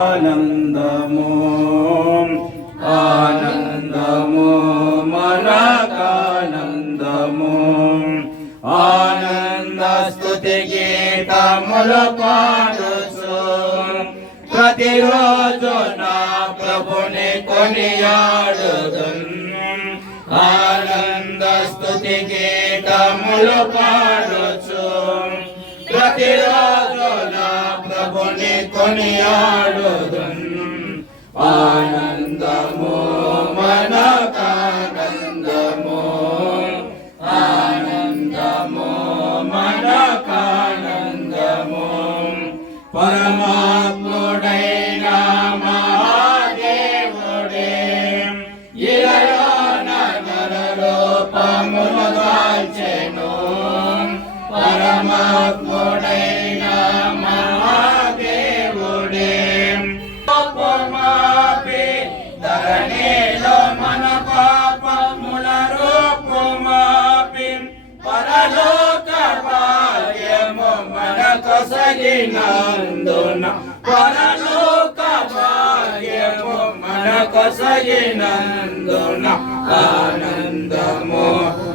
ఆనందము ఆనందము మనకానందము ఆనంద స్తుతి గీతములు పాడుచు ప్రతిరోజు నా ప్రభుని కొనియాడుదున్ ఆనంద స్తుతి గీతములు పాడుచు ప్రతిరోజు కొనియాడుదున్. ఆనందము మనకానందము. ఆనందము మనకానందము. పరమాత్ముడైన మహాదేవుడే. ఇలయోన నరరూపములు దాల్చెను పరమాత్మ నందున పరలోక భాగ్యము మన కొసగినందున ఆనందము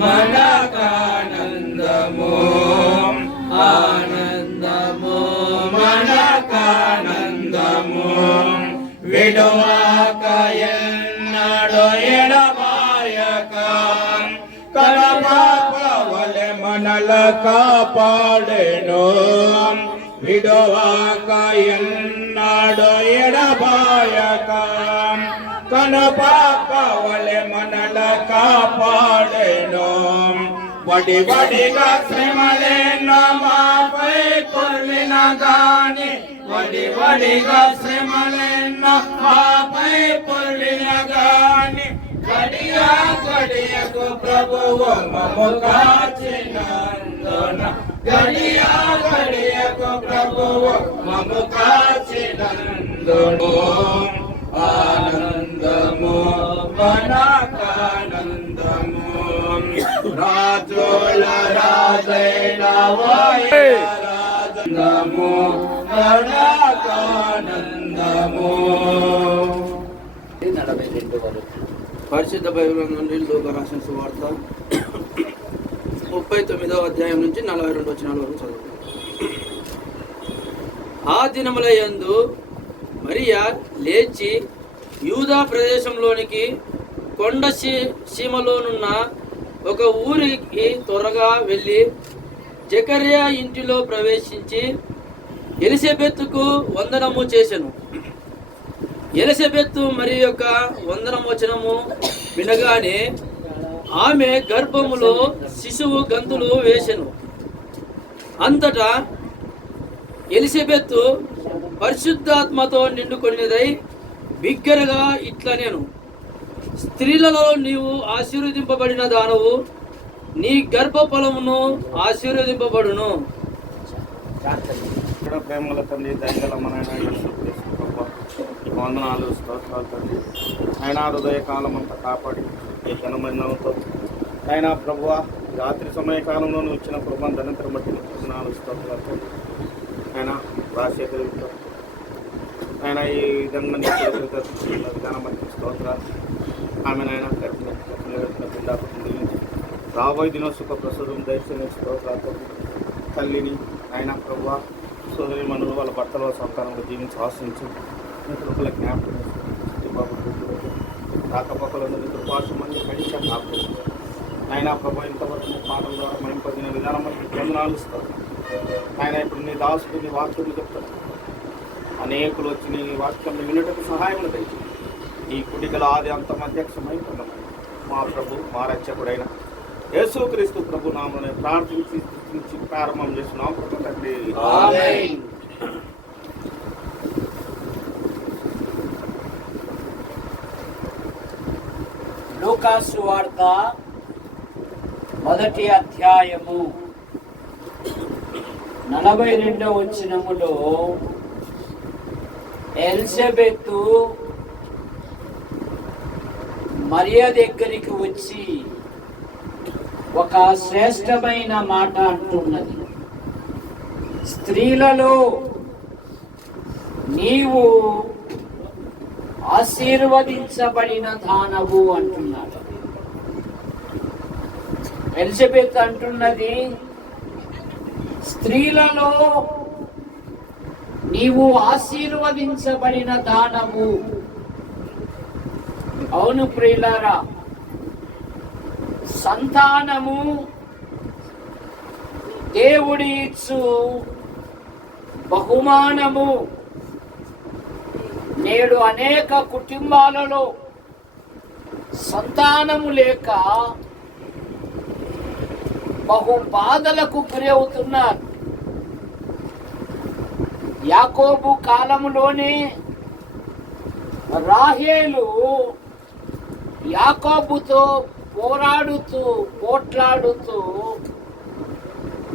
మనకానందము ఆనందము మనకానందము. విడువాక ఎన్నడు ఎడబాయక కడపాప వలె మనల కాపాడెను. ವಿಡೋವಾಕ ಎನ್ನಾಡೋ ಎಡಬಾಯಕ ಕನಪಾಕ ಒಳೆ ಮನಲ ಕಾಪಾಡೇನೋ ಬಡಿ ಬಡಿಗ ಶ್ರೀಮಲೆ ನಮ ಪೈ ಕೊರ್ಲಿನ ಗಾನಿ ಬಡಿ ಬಡಿಗ ಶ್ರೀಮಲೆ ನಮ ಪೈ ಕೊರ್ಲಿನ ಗಾನಿ గడియకు ప్రభువు మము కాచినందున. గడియా గడియకు ప్రభువు మము కాచినందును. ఆనందము మనకానందము రాజుల రాజైన రాజందము మనకానందము నలభై రెండు వరకు పరిశుద్ధ బైబిల్ నుండి లోక రాసిన సువార్త ముప్పై తొమ్మిదవ అధ్యాయం నుంచి నలభై రెండు వచ్చిన వరకు చదువు ఆ దినముల యందు మరియా లేచి యూదా ప్రదేశంలోనికి కొండ సీ- సీమలోనున్న ఒక ఊరికి త్వరగా వెళ్ళి జకర్యా ఇంటిలో ప్రవేశించి ఎలిసెబెత్తుకు వందనము చేశాను ఎలిసబెత్తు మరి యొక్క వందనం వచనము వినగానే ఆమె గర్భములో శిశువు గంతులు వేసెను. అంతటా ఎలిసబెత్తు పరిశుద్ధాత్మతో నిండుకొనిదై బిగ్గరగా ఇట్లా నేను స్త్రీలలో నీవు ఆశీర్వదింపబడిన దానవు నీ గర్భఫలమును ఆశీర్వదింపబడును. ప్రేమల తండ్రి దయగల మన వందనాలు స్తోత్రాలు. తండ్రి ఆయన హృదయ కాలం అంతా కాపాడి ఏ క్షణమైనంతో ఆయన ప్రభువ రాత్రి సమయ కాలంలో నువ్వు ఇచ్చిన ప్రభావం ధనంతరం బట్టి వందనాలు స్తోత్రాలు. తండ్రి ఆయన రాజశేఖర్ ఆయన ఈ విధంగా నీ కృతజ్ఞతలు విధానం బట్టి స్తోత్రాలు. ఆమె నాయన పిండాకుతుంది రాబోయే దినోత్సవ ప్రస్తుతం దయచేసి స్తోత్రాలతో. తల్లిని ఆయన ప్రభు సోదరి మనులు వాళ్ళ భర్తల సంతానంలో జీవించి ఆశించి. మీ కృపల జ్ఞాపకం రాకపోకలను మీ కృపాశమని కడిచా కాపాడు ఆయన ప్రభు ఇంతవరకు పాటల ద్వారా మేము పొందిన విధానం బట్టి వందనాలు ఇస్తారు ఆయన ఇప్పుడు నీ దాసుడు నీ వాక్యం చెప్తారు అనేకులు వచ్చి నీ వాక్యం వినటకు సహాయం దయచేసి ఈ కుటికల ఆది అంత అధ్యక్షమై మా ప్రభు మా రక్షకుడైన యేసుక్రీస్తు ప్రభు నామని ప్రార్థించి ప్రారంభం చేస్తున్నాం. ప్రభు తండ్రి ఆమేన్. లూకాసు వార్త మొదటి అధ్యాయము. నలభై రెండవ వచ్చినములో ఎలిజబెత్ మరియ దగ్గరికి వచ్చి ఒక శ్రేష్టమైన మాట అంటున్నది. స్త్రీలలో నీవు ఆశీర్వదించబడిన దానవు అంటున్నాడు. ఎలిజబెత్ అంటున్నది స్త్రీలలో నీవు ఆశీర్వదించబడిన దానవు అవును ప్రియులారా సంతానము దేవుడి ఇచ్చు బహుమానము. నేడు అనేక కుటుంబాలలో సంతానము లేక బహు బాధలకు గురవుతున్నారు. యాకోబు కాలములోనే రాహేలు యాకోబుతో పోరాడుతూ పోట్లాడుతూ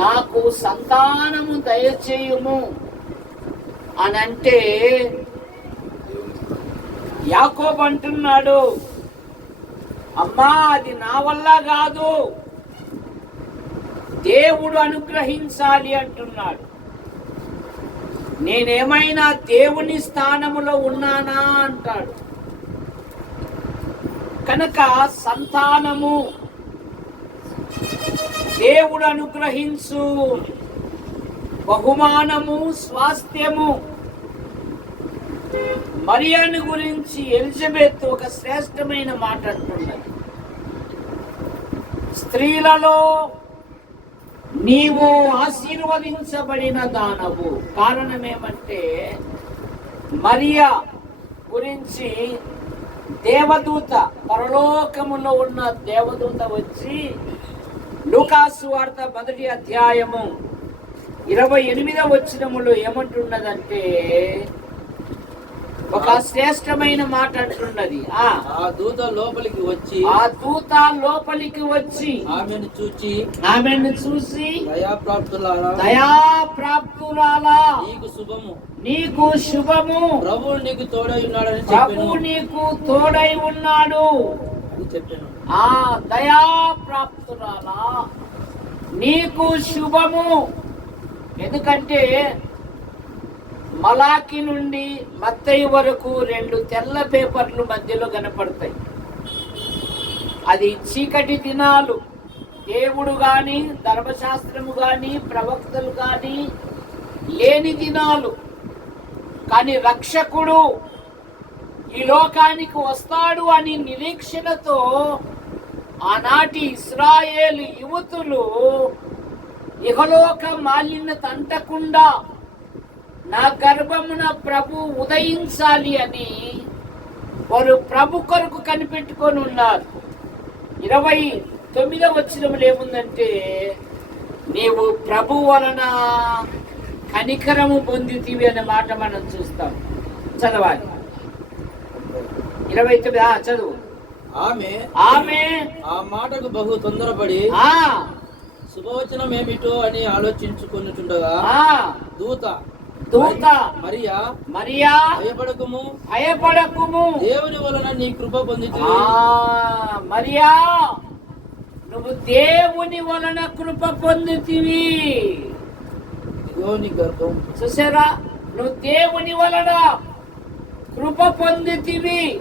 నాకు సంతానము దయచేయము అని అంటే యాకోబ్ అంటున్నాడు అమ్మా అది నా వల్ల కాదు. దేవుడు అనుగ్రహించాలి అంటున్నాడు. నేనేమైనా దేవుని స్థానములో ఉన్నానా? అంటాడు. కనుక సంతానము దేవుడు అనుగ్రహించు. బహుమానము స్వాస్థ్యము. మరియాని గురించి ఎలిజబెత్ ఒక శ్రేష్టమైన మాట అంటున్నది. స్త్రీలలో నీవు ఆశీర్వదించబడిన దానవు. కారణం ఏమంటే మరియా గురించి దేవదూత పరలోకములో ఉన్న దేవదూత వచ్చి లూకాసు వార్త మొదటి అధ్యాయము ఇరవై ఎనిమిదవ వచ్చినములో ఏమంటున్నదంటే ఒక శ్రేష్టమైన మాట అంటున్నది. ఆ. దూత లోపలికి వచ్చి ఆ దూత లోపలికి వచ్చి ఆమెను చూచి ఆమెను చూసి దయాప్రాప్తులారా నీకు శుభము. నీకు శుభము. ప్రభువు నీకు తోడై ఉన్నాడని ప్రభు చెప్పాను. నీకు తోడై ఉన్నాడు. అని చెప్పాను. ఆ దయాప్రాప్తురాలా నీకు శుభము. ఎందుకంటే మలాకి నుండి మత్తయి వరకు రెండు తెల్ల పేపర్లు మధ్యలో కనపడతాయి. అది చీకటి దినాలు. దేవుడు గాని ధర్మశాస్త్రము గాని ప్రవక్తలు గాని లేని దినాలు. కానీ రక్షకుడు ఈ లోకానికి వస్తాడు అని నిరీక్షణతో ఆనాటి ఇస్రాయేల్ యువతులు ఇహలోక మాలిన్యత అంటకుండా నా గర్భమున ప్రభు ఉదయించాలి అని వారు ప్రభు కొరకు కనిపెట్టుకొని ఉన్నారు. ఇరవై తొమ్మిదవ వచ్చినములు ఏముందంటే నీవు ప్రభు వలన కనికరము పొందితివి అనే మాట మనం చూస్తాం. చదవాలి. ఇరవై తొమ్మిది ఆ, చదువు. ఆమె ఆమె ఆ మాటకు బహు తొందరపడి ఆ. శుభవచనం ఏమిటో అని ఆలోచించుకొనుచుండగా ఆ. దూత దూత మరియా మరియా భయపడకము. భయపడకుము. దేవుని వలన నీ కృప పొందితే ఆ మరియా నువ్వు దేవుని వలన కృప పొందుతివి. ఇదిగో నీ గర్భం. చూసారా? నువ్వు దేవుని వలన కృప పొందుతివి.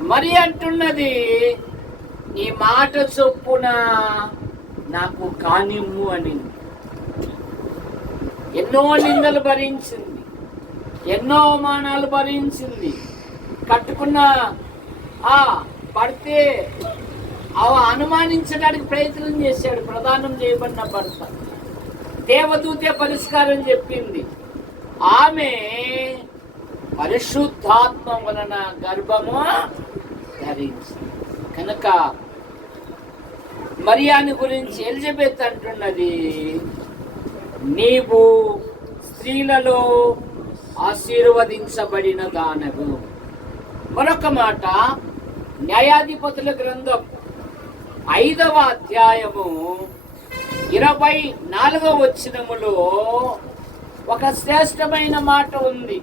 మరి అంటున్నది నీ మాట చొప్పున నాకు కానిమ్ము అని. ఎన్నో నిందలు భరించింది ఎన్నో అవమానాలు భరించింది. కట్టుకున్న ఆ పడితే అవ అనుమానించడానికి ప్రయత్నం చేశాడు ప్రదానం చేయబడిన భర్త. దేవదూతే పరిష్కారం చెప్పింది ఆమె పరిశుద్ధాత్మ వలన గర్భము ధరించింది. కనుక మరియాని గురించి ఎలిజబెత్ అంటున్నది నీవు స్త్రీలలో ఆశీర్వదించబడిన దానవు మరొక మాట న్యాయాధిపతుల గ్రంథం ఐదవ అధ్యాయము ఇరవై నాలుగవ వచ్చినములో ఒక శ్రేష్టమైన మాట ఉంది.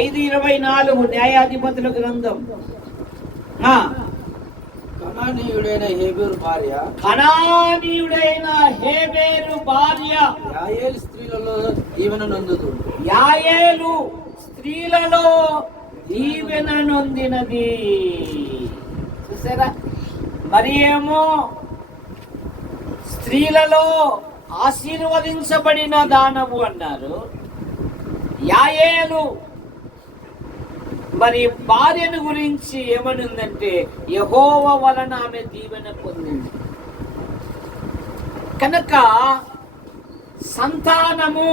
ఐదు ఇరవై నాలుగు న్యాయాధిపతుల గ్రంథం. కణానీయుడైన హేబేరు భార్య. కణానీయుడైన హేబేరు భార్య. యాయేలు స్త్రీలలో దీవెన నందుదు యాయేలు స్త్రీలలో దీవెన నొందినది. చూసారా? మరి ఏమో స్త్రీలలో ఆశీర్వదించబడిన దానవు అన్నారు. యాయేలు మరి భార్యను గురించి ఏమనుందంటే యహోవ వలన ఆమె దీవెన పొందింది. కనుక సంతానము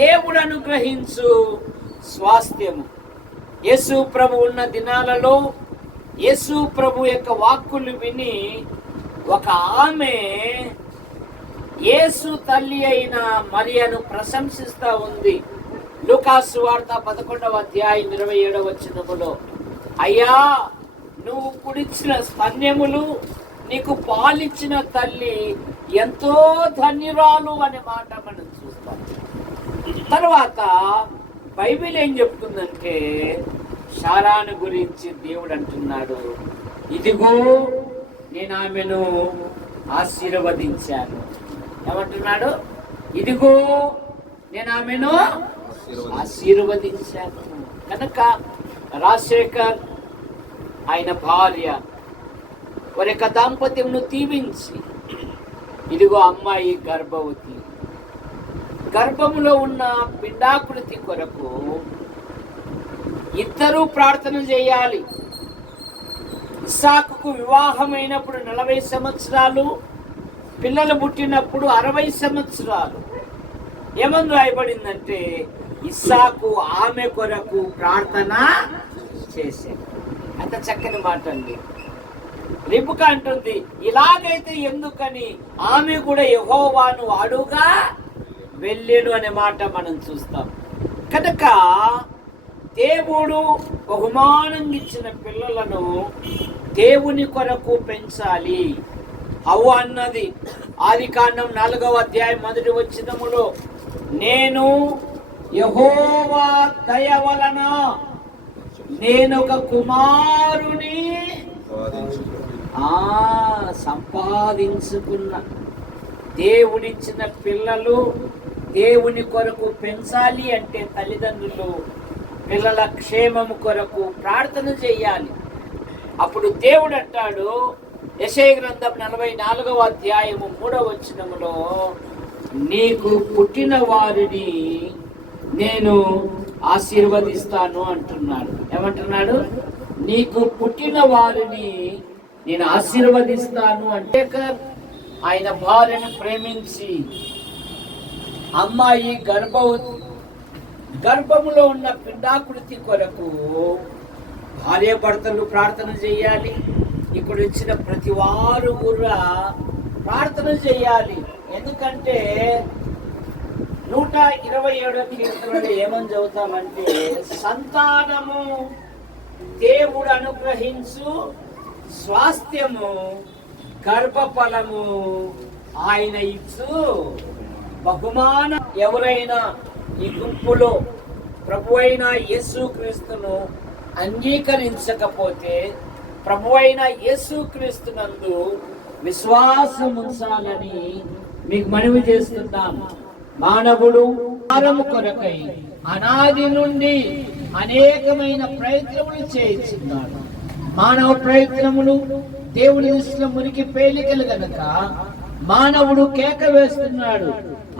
దేవుడు అనుగ్రహించు స్వాస్థ్యము. యేసు ప్రభు ఉన్న దినాలలో యేసు ప్రభు యొక్క వాక్కులు విని ఒక ఆమె యేసు తల్లి అయిన మరియను ప్రశంసిస్తూ ఉంది. లూకాసు వార్త పదకొండవ అధ్యాయం ఇరవై ఏడవ వచ్చినములో అయ్యా నువ్వు కుడిచిన స్తన్యములు నీకు పాలిచ్చిన తల్లి ఎంతో ధన్యురాలు అనే మాట మనం చూస్తాం. తర్వాత బైబిల్ ఏం చెప్తుందంటే శారాను గురించి దేవుడు అంటున్నాడు ఇదిగో నేను ఆమెను ఆశీర్వదించాను. ఏమంటున్నాడు? ఇదిగో నేను ఆమెను ఆశీర్వదించాను. కనుక రాజశేఖర్ ఆయన భార్య వారి యొక్క దాంపత్యంను దీవించి ఇదిగో అమ్మాయి గర్భవతి. గర్భములో ఉన్న పిండాకృతి కొరకు ఇద్దరూ ప్రార్థన చేయాలి. ఇస్సాకుకు వివాహమైనప్పుడు నలభై సంవత్సరాలు పిల్లలు పుట్టినప్పుడు అరవై సంవత్సరాలు. ఏమని రాయబడిందంటే ఇస్సాకు ఆమె కొరకు ప్రార్థన చేశాడు అంత చక్కని మాట అండి రిపుక అంటుంది ఇలాగైతే ఎందుకని? ఆమె కూడా యహోవాను అడుగా వెళ్ళాడు అనే మాట మనం చూస్తాం. కనుక దేవుడు బహుమానం ఇచ్చిన పిల్లలను దేవుని కొరకు పెంచాలి. అవ్వ అన్నది ఆది కాండం నాలుగవ అధ్యాయం మొదటి వచ్చినములో నేను యహోవా దయ వలన నేను ఒక కుమారుని ఆ సంపాదించుకున్న దేవుడిచ్చిన పిల్లలు దేవుని కొరకు పెంచాలి అంటే తల్లిదండ్రులు పిల్లల క్షేమము కొరకు ప్రార్థన చేయాలి. అప్పుడు దేవుడు అంటాడు యశయ గ్రంథం నలభై నాలుగవ అధ్యాయము మూడవ వచనములో నీకు పుట్టిన వారిని నేను ఆశీర్వదిస్తాను అంటున్నాడు. ఏమంటున్నాడు? నీకు పుట్టిన వారిని నేను ఆశీర్వదిస్తాను అంటే ఆయన భార్యను ప్రేమించి అమ్మాయి గర్భ గర్భములో ఉన్న పిండాకృతి కొరకు భార్య భర్తలు ప్రార్థన చేయాలి. ఇక్కడ వచ్చిన ప్రతి వారు కూడా ప్రార్థన చేయాలి. ఎందుకంటే నూట ఇరవై ఏడో కీర్తనలు ఏమని చదువుతామంటే సంతానము దేవుడు అనుగ్రహించు స్వాస్థ్యము గర్భఫలము ఆయన ఇచ్చు. బహుమానం ఎవరైనా ఈ గుంపులో ప్రభు అయిన యేసుక్రీస్తును అంగీకరించకపోతే ప్రభు అయిన యేసుక్రీస్తునందు విశ్వాసం ఉంచాలని మీకు మనవి చేస్తున్నాం. మానవుడు ఆరము కొరకై అనాది నుండి అనేకమైన ప్రయత్నములు చేయించున్నాడు మానవ ప్రయత్నములు దేవుని దృష్టిలో మురికి పేలికలు గనక మానవుడు కేక వేస్తున్నాడు.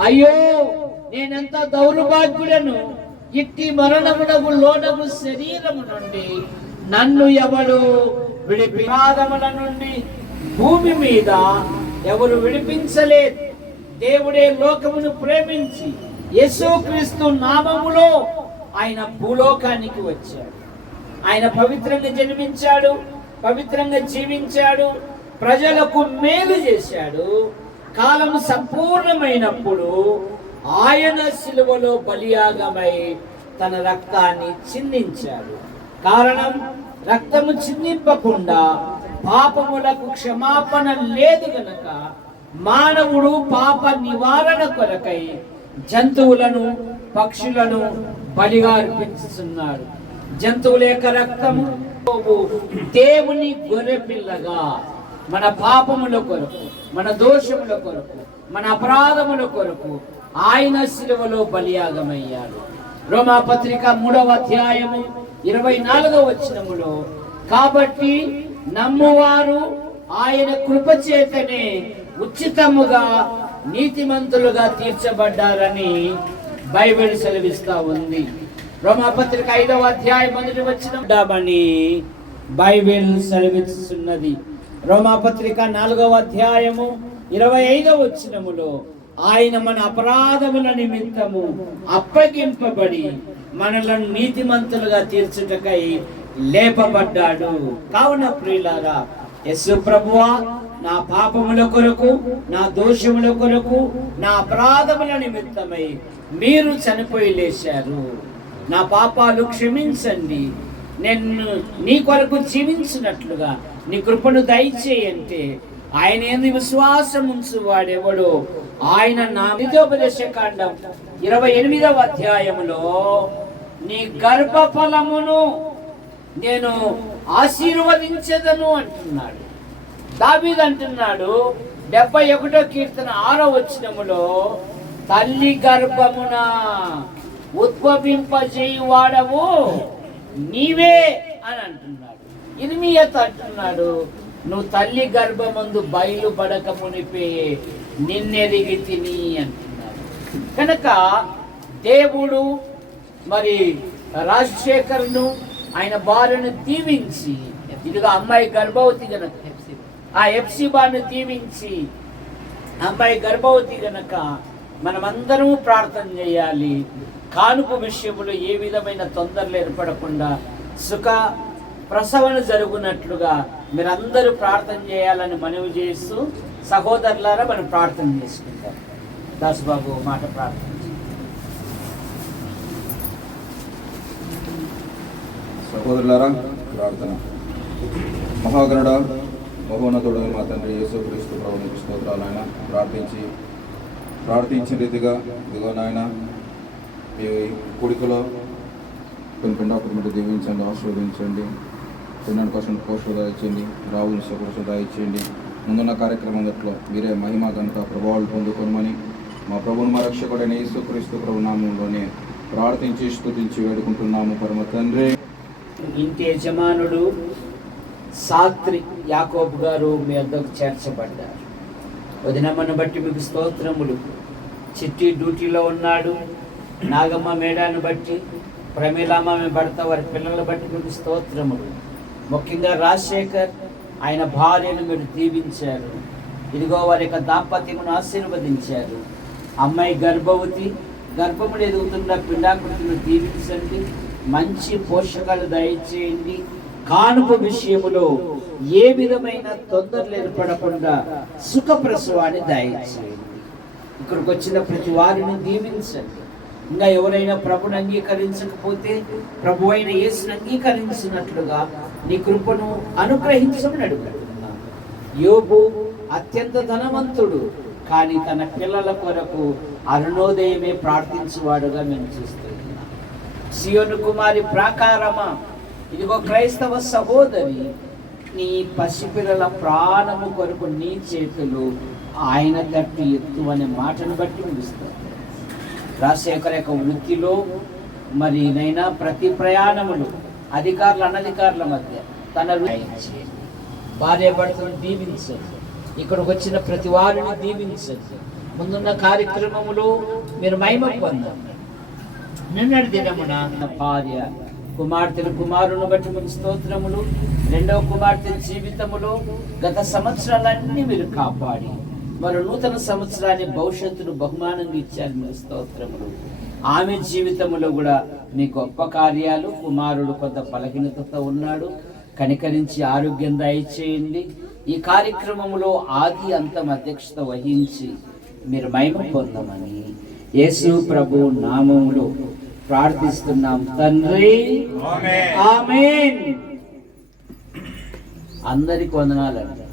అయ్యో నేనెంత దౌర్భాగ్యుడను? ఇట్టి మరణమునకు లోనగు శరీరము నుండి నన్ను ఎవడు విడిపినాదముల నుండి భూమి మీద ఎవరు విడిపించలేదు. దేవుడే లోకమును ప్రేమించి యేసుక్రీస్తు నామములో ఆయన భూలోకానికి వచ్చాడు. ఆయన పవిత్రంగా జన్మించాడు పవిత్రంగా జీవించాడు ప్రజలకు మేలు చేశాడు. కాలం సంపూర్ణమైనప్పుడు ఆయన శిలువలో బలియాగమై తన రక్తాన్ని చిందించాడు. కారణం రక్తము చిందింపకుండా పాపములకు క్షమాపణ లేదు గనక మానవుడు పాప నివారణ కొరకై జంతువులను పక్షులను బలిగా అర్పించుతున్నాడు జంతువుల యొక్క రక్తము దేవుని గొర్రె పిల్లగా మన పాపముల కొరకు మన దోషముల కొరకు మన అపరాధముల కొరకు ఆయన శిలువలో బలియాగమయ్యాడు. రోమాపత్రిక మూడవ అధ్యాయము ఇరవై నాలుగవ వచనములో కాబట్టి నమ్మువారు ఆయన కృప చేతనే ఉచితముగా నీతిమంతులుగా తీర్చబడ్డారని బైబిల్ సెలవిస్తా ఉంది. రోమాపత్రిక ఐదవ అధ్యాయం మొదటి వచ్చినమని బైబిల్ సెలవిస్తున్నది. రోమాపత్రిక నాలుగవ అధ్యాయము ఇరవై ఐదవ వచ్చినములో ఆయన మన అపరాధముల నిమిత్తము అప్పగింపబడి మనలను నీతిమంతులుగా తీర్చుటకై లేపబడ్డాడు. కావున ప్రియులారా యస్సు ప్రభువా నా పాపముల కొరకు నా దోషముల కొరకు నా అపరాధముల నిమిత్తమై మీరు చనిపోయి లేశారు నా పాపాలు క్షమించండి. నేను నీ కొరకు జీవించినట్లుగా నీ కృపను దయచేయంటే ఆయన ఏంది విశ్వాసం ఉంచు వాడెవడో ఆయన నా నిజోపదేశ కాండం ఇరవై ఎనిమిదవ అధ్యాయములో నీ గర్భఫలమును నేను ఆశీర్వదించదను అంటున్నాడు. దాబీద్ అంటున్నాడు డెబ్బై ఒకటో కీర్తన ఆరో వచ్చినములో తల్లి గర్భమున ఉద్భవింపజేయువాడవు నీవే అని అంటున్నాడు. ఇర్మియత అంటున్నాడు నువ్వు తల్లి గర్భమందు బయలుపడక మునిపే నిన్నెరిగి తిని అంటున్నాడు. కనుక దేవుడు మరి రాజశేఖర్ను ఆయన భార్యను దీవించి ఇదిగా అమ్మాయి గర్భవతి కనుక ఆ ఎప్సిబాను దీవించి అమ్మాయి గర్భవతి గనక మనమందరము ప్రార్థన చేయాలి. కానుపు విషయంలో ఏ విధమైన తొందరలు ఏర్పడకుండా సుఖ ప్రసవన జరుగునట్లుగా మీరందరూ ప్రార్థన చేయాలని మనవి చేస్తూ సహోదరులారా మనం ప్రార్థన చేసుకుంటాం దాసుబాబు మాట ప్రార్థన సహోదరులారా ప్రార్థన. మహాగణుడ మహోన్నతుడు మా తండ్రి యేసు క్రీస్తు ప్రభునికి స్తోత్రాలు ఆయన ప్రార్థించి ప్రార్థించిన రీతిగా ఇదిగో నాయన మీ కుడికలో కొన్ని పిండాకుటుంబం దీవించండి ఆశీర్వదించండి. తినడానికి కోసం పోషణ దాయించండి రావుని సపోషణ దాయించండి ముందున్న కార్యక్రమం దట్లో మీరే మహిమ కనుక ప్రభావాలు పొందుకోమని మా ప్రభుని మా రక్షకుడైన యేసు క్రీస్తు ప్రభు నామంలోనే ప్రార్థించి స్తుతించి వేడుకుంటున్నాము పరమ తండ్రి. ఇంటి యజమానుడు సాత్రి యాకోబు గారు మీ వద్దకు చేర్చబడ్డారు. వదినమ్మను బట్టి మీకు స్తోత్రములు. చిట్టి డ్యూటీలో ఉన్నాడు. నాగమ్మ మేడాను బట్టి ప్రమీలమ్మ మీ భర్త వారి పిల్లల బట్టి మీకు స్తోత్రములు. ముఖ్యంగా రాజశేఖర్ ఆయన భార్యను మీరు దీవించారు. ఇదిగో వారి యొక్క దాంపత్యమును ఆశీర్వదించారు. అమ్మాయి గర్భవతి గర్భములు ఎదుగుతున్న పిండాకృతిని దీవించండి. మంచి పోషకాలు దయచేయండి. కానుపు విషయములో ఏ విధమైన తొందరలు ఏర్పడకుండా సుఖ ప్రసవాన్ని దయచేయండి. ఇక్కడికి వచ్చిన ప్రతి వారిని దీవించండి. ఇంకా ఎవరైనా ప్రభుని అంగీకరించకపోతే ప్రభు అయిన యేసును అంగీకరించినట్లుగా నీ కృపను అనుగ్రహించమని అడుగుతున్నాను. యోబు అత్యంత ధనవంతుడు కానీ తన పిల్లల కొరకు అరుణోదయమే ప్రార్థించువాడుగా మేము చూస్తున్నాం. సియోను కుమారి ప్రాకారమా? ఇదిగో క్రైస్తవ సహోదరి నీ పసిపిల్లల ప్రాణము కొరకు నీ చేతులు ఆయన తట్టు ఎత్తు అనే మాటను బట్టి ముగిస్తారు రాజశేఖర్ యొక్క వృత్తిలో మరి నైనా ప్రతి ప్రయాణములు అధికారులు అనధికారుల మధ్య తన భార్య భర్తను దీవించదు ఇక్కడికి వచ్చిన ప్రతి వారిని దీవించదు ముందున్న కార్యక్రమములో మీరు మైమ పొందండి. నిన్నటి దినమున భార్య కుమార్తెలు కుమారుని బట్టి మీకు స్తోత్రములు రెండవ కుమార్తె జీవితములో గత సంవత్సరాలన్నీ మీరు కాపాడి మరో నూతన సంవత్సరాన్ని భవిష్యత్తును బహుమానంగా ఇచ్చారు మీ స్తోత్రములు. ఆమె జీవితములో కూడా మీ గొప్ప కార్యాలు కుమారుడు కొంత బలహీనతతో ఉన్నాడు కనికరించి ఆరోగ్యం దయచేయండి. ఈ కార్యక్రమంలో ఆది అంతం అధ్యక్షత వహించి మీరు మహిమ పొందమని యేసు ప్రభు నామములో ప్రార్థిస్తున్నాం. తండ్రి ఆమేన్. అందరికి వందనాలండి.